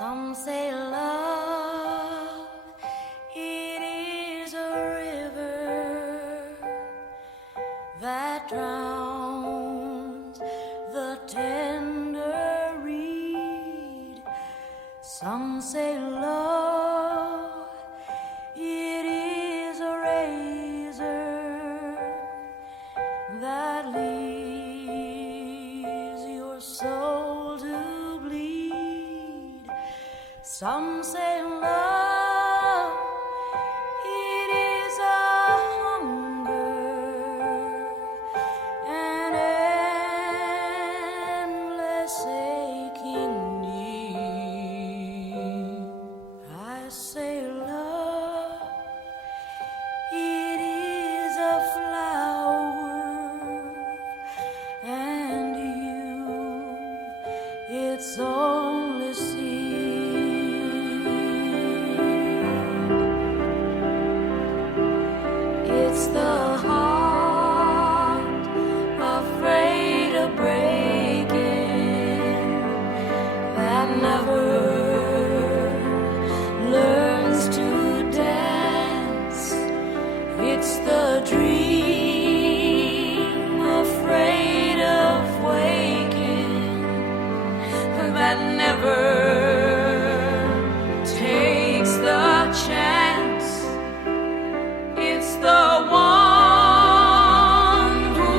Some say love, it is a river that drowns the tender reed. Some say love, it is a razor that leaves your soul to bleed. Some say love, it is a hunger, an endless aching need. I say love, it is a flower, and you, its only seed. It's the heart afraid of breaking that never learns to dance. It's the dream afraid of waking that never takes the chance. It's the one who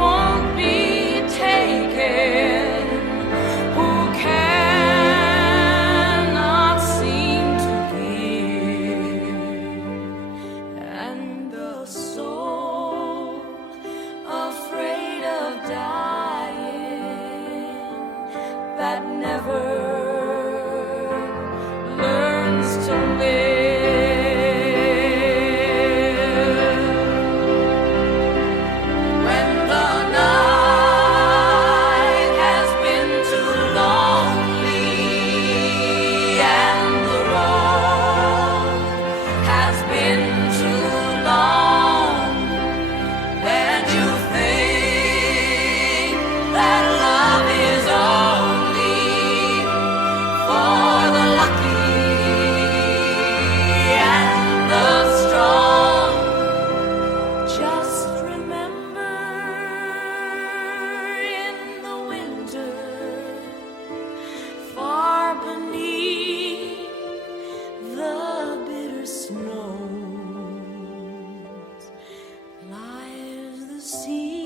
won't be taken, who cannot seem to give, and the soul afraid of dying that never learns to live. When the night has been too lonely and the road has been too long, and you think that love is only for the lucky and the strong, just remember in the winter, far beneath the bitter snows, lies the sea.